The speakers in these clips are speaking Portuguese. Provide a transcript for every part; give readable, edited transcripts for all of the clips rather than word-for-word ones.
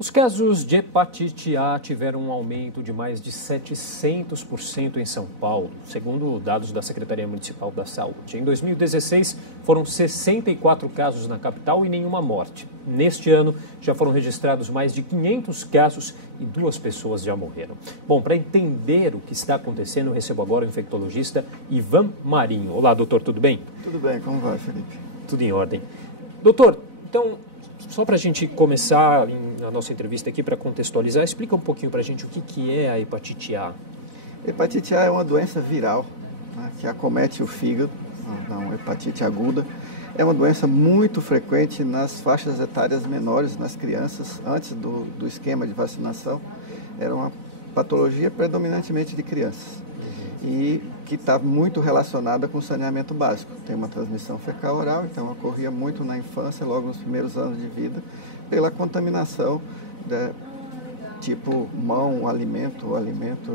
Os casos de hepatite A tiveram um aumento de mais de 700% em São Paulo, segundo dados da Secretaria Municipal da Saúde. Em 2016, foram 64 casos na capital e nenhuma morte. Neste ano, já foram registrados mais de 500 casos e 2 pessoas já morreram. Bom, para entender o que está acontecendo, eu recebo agora o infectologista Ivan Marinho. Olá, doutor, tudo bem? Tudo bem, como vai, Felipe? Tudo em ordem. Doutor, então, só para a gente começar a nossa entrevista aqui, para contextualizar, explica um pouquinho para a gente o que é a hepatite A. Hepatite A é uma doença viral, né, que acomete o fígado, uma hepatite aguda. É uma doença muito frequente nas faixas etárias menores, nas crianças, antes do esquema de vacinação. Era uma patologia predominantemente de crianças e que está muito relacionada com o saneamento básico. Tem uma transmissão fecal-oral, então ocorria muito na infância, logo nos primeiros anos de vida, pela contaminação tipo mão, alimento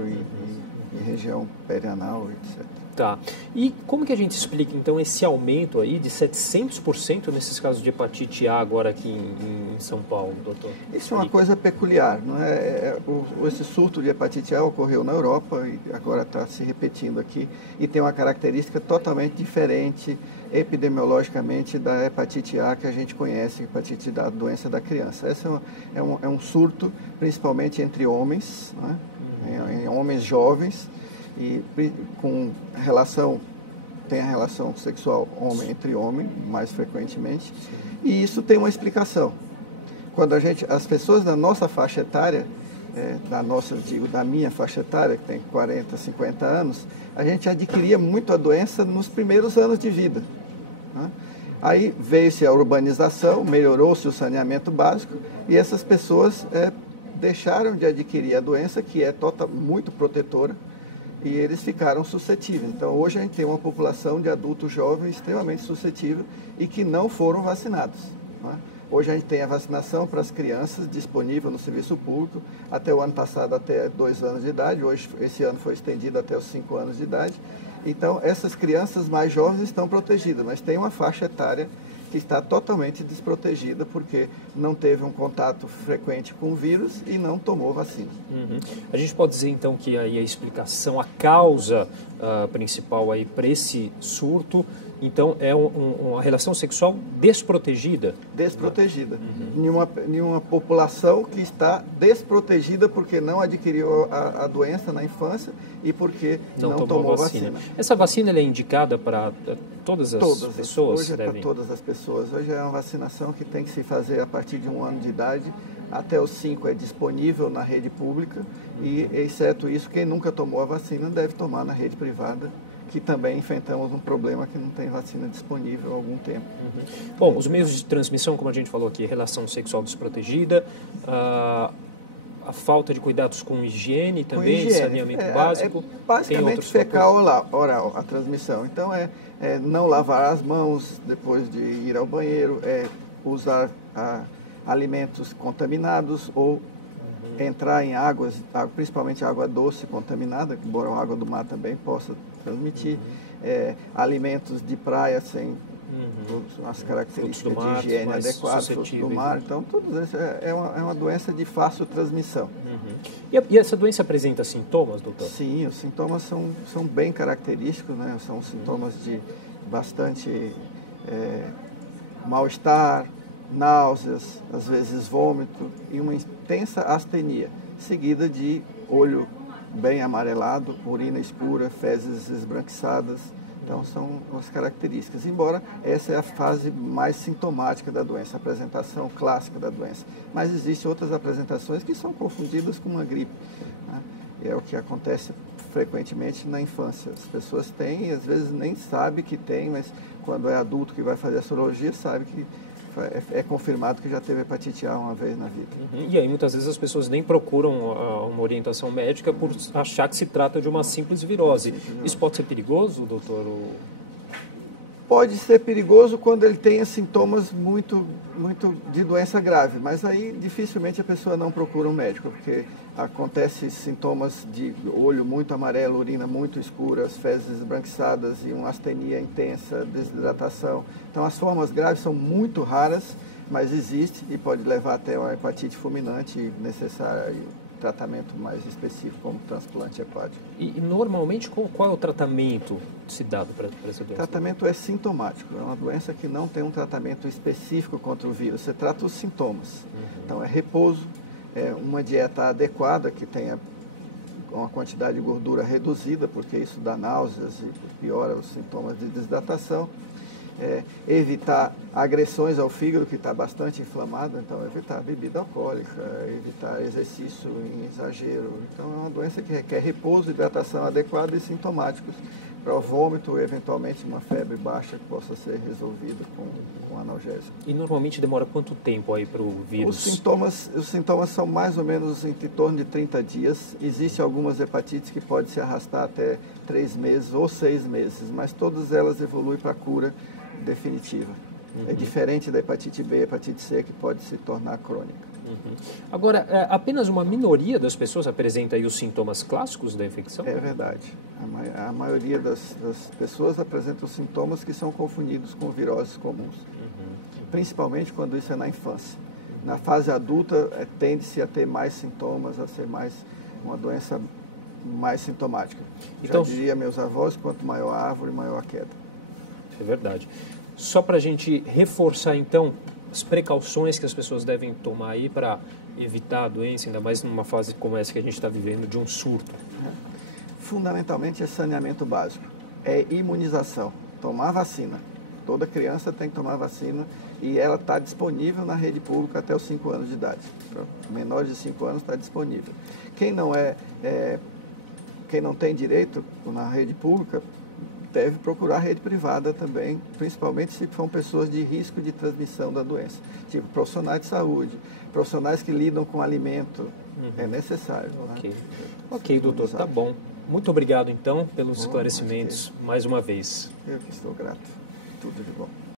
e região perianal, etc. Tá. E como que a gente explica, então, esse aumento aí de 700% nesses casos de hepatite A agora aqui em São Paulo, doutor? Isso é uma coisa peculiar, não é? Esse surto de hepatite A ocorreu na Europa e agora está se repetindo aqui e tem uma característica totalmente diferente epidemiologicamente da hepatite A que a gente conhece, hepatite da doença da criança. Esse é um surto principalmente entre homens, não é? Em homens jovens, e com tem a relação sexual homem entre homem, mais frequentemente, e isso tem uma explicação. Quando as pessoas da nossa faixa etária, da minha faixa etária, que tem 40, 50 anos, a gente adquiria muito a doença nos primeiros anos de vida, né? Aí veio-se a urbanização, melhorou-se o saneamento básico, e essas pessoas deixaram de adquirir a doença, que é muito protetora, e eles ficaram suscetíveis. Então, hoje a gente tem uma população de adultos jovens extremamente suscetível e que não foram vacinados, né? Hoje a gente tem a vacinação para as crianças disponível no serviço público, até o ano passado até 2 anos de idade, esse ano foi estendido até os 5 anos de idade. Então, essas crianças mais jovens estão protegidas, mas tem uma faixa etária que está totalmente desprotegida porque não teve um contato frequente com o vírus e não tomou vacina. Uhum. A gente pode dizer então que aí a explicação, a causa principal aí para esse surto, então é uma relação sexual desprotegida? Desprotegida. Em uma população que está desprotegida porque não adquiriu a doença na infância e porque não tomou vacina. Essa vacina ela é indicada para todas as pessoas? Hoje é para todas as pessoas. Hoje é uma vacinação que tem que se fazer a partir de 1 ano de idade. Até os 5 é disponível na rede pública e, exceto isso, quem nunca tomou a vacina deve tomar na rede privada, que também enfrentamos um problema que não tem vacina disponível há algum tempo. Bom, os meios de transmissão, como a gente falou aqui, relação sexual desprotegida, a falta de cuidados com higiene também, saneamento básico. Basicamente fecal oral, a transmissão. Então não lavar as mãos depois de ir ao banheiro, usar alimentos contaminados ou entrar em águas, principalmente água doce contaminada, embora a água do mar também possa transmitir, alimentos de praia sem as características de higiene adequadas, frutos do mar. Então, tudo isso é uma doença de fácil transmissão. E essa doença apresenta sintomas, doutor? Sim, os sintomas são bem característicos, né? São sintomas de bastante mal-estar, náuseas, às vezes vômito e uma intensa astenia, seguida de olho bem amarelado, urina escura, fezes esbranquiçadas. Então, são as características, embora essa é a fase mais sintomática da doença, a apresentação clássica da doença. Mas existem outras apresentações que são confundidas com uma gripe, né? É o que acontece frequentemente na infância. As pessoas têm e às vezes nem sabem que tem, mas quando é adulto que vai fazer a sorologia, sabe que é confirmado que já teve hepatite A uma vez na vida. E aí muitas vezes as pessoas nem procuram uma orientação médica por achar que se trata de uma simples virose. Isso pode ser perigoso, doutor? Pode ser perigoso quando ele tenha sintomas muito de doença grave, mas aí dificilmente a pessoa não procura um médico, porque acontece sintomas de olho muito amarelo, urina muito escura, as fezes esbranquiçadas e uma astenia intensa, desidratação. Então as formas graves são muito raras, mas existe e pode levar até uma hepatite fulminante e necessário tratamento mais específico, como transplante hepático. E normalmente, qual é o tratamento se dado para essa doença? O tratamento é sintomático, é uma doença que não tem um tratamento específico contra o vírus, você trata os sintomas. Então é repouso, é uma dieta adequada que tenha uma quantidade de gordura reduzida, porque isso dá náuseas e piora os sintomas de desidratação. Evitar agressões ao fígado, que está bastante inflamado, então evitar bebida alcoólica, evitar exercício em exagero. Então é uma doença que requer repouso, hidratação adequada e sintomáticos para o vômito, eventualmente uma febre baixa que possa ser resolvida com analgésico. E normalmente demora quanto tempo aí para o vírus? Os sintomas são mais ou menos em torno de 30 dias. Existem algumas hepatites que podem se arrastar até 3 meses ou 6 meses, mas todas elas evoluem para a cura definitiva. É diferente da hepatite B e hepatite C, que pode se tornar crônica. Agora, apenas uma minoria das pessoas apresenta aí os sintomas clássicos da infecção? É verdade. A maioria das pessoas apresenta os sintomas que são confundidos com viroses comuns. Principalmente quando isso é na infância. Na fase adulta, tende-se a ter mais sintomas, a ser mais uma doença mais sintomática. Então, já diria meus avós, quanto maior a árvore, maior a queda. É verdade. Só para a gente reforçar, então, as precauções que as pessoas devem tomar aí para evitar a doença, ainda mais numa fase como essa que a gente está vivendo, de um surto. Fundamentalmente é saneamento básico, é imunização, tomar vacina. Toda criança tem que tomar vacina e ela está disponível na rede pública até os 5 anos de idade. Para menores de 5 anos está disponível. Quem não tem direito na rede pública, deve procurar rede privada também, principalmente se são pessoas de risco de transmissão da doença, tipo profissionais de saúde, profissionais que lidam com alimento, é necessário. Ok, doutor, tá bom. Muito obrigado, então, pelos esclarecimentos mais uma vez. Eu que estou grato. Tudo de bom.